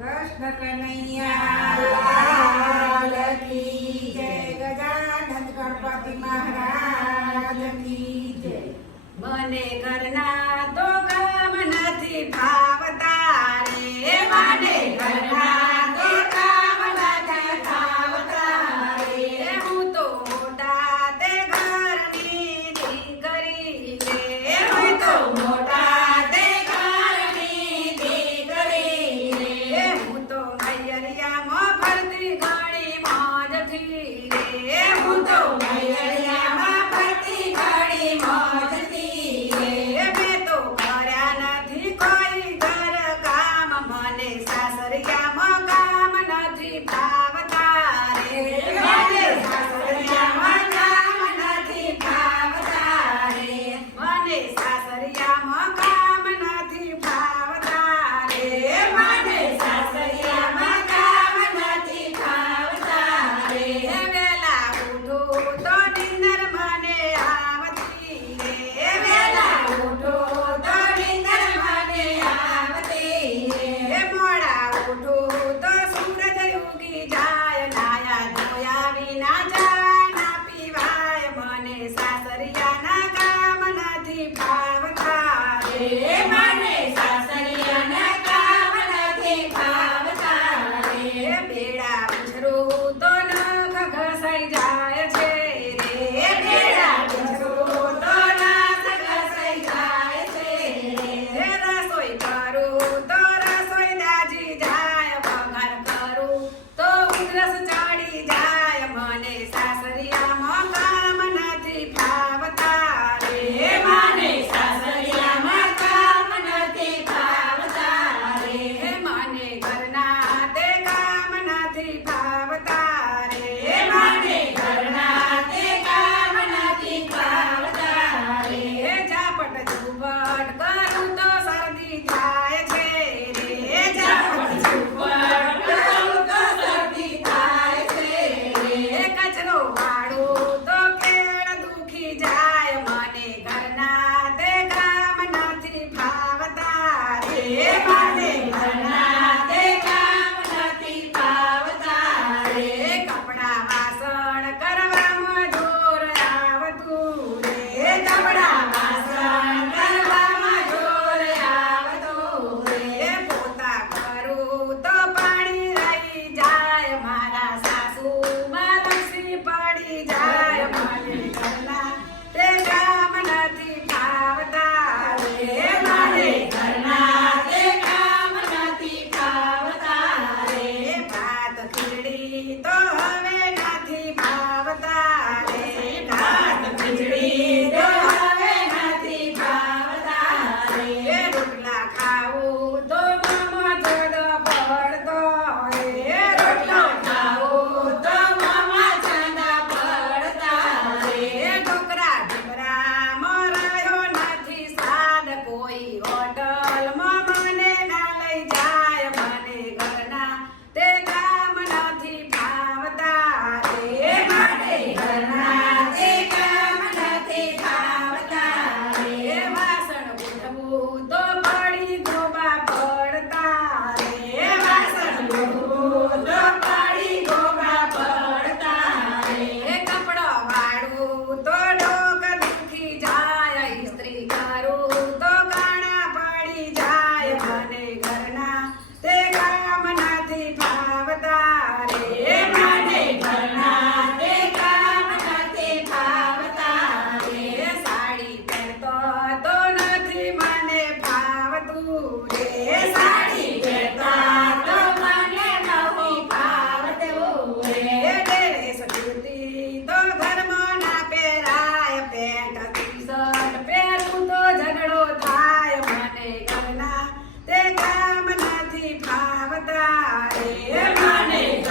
કૃષ્ણ કનૈયા. જય ગજાનંદ ગણપતિ મહારાજ કી જય મને કરનાર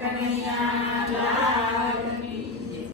કનૈયા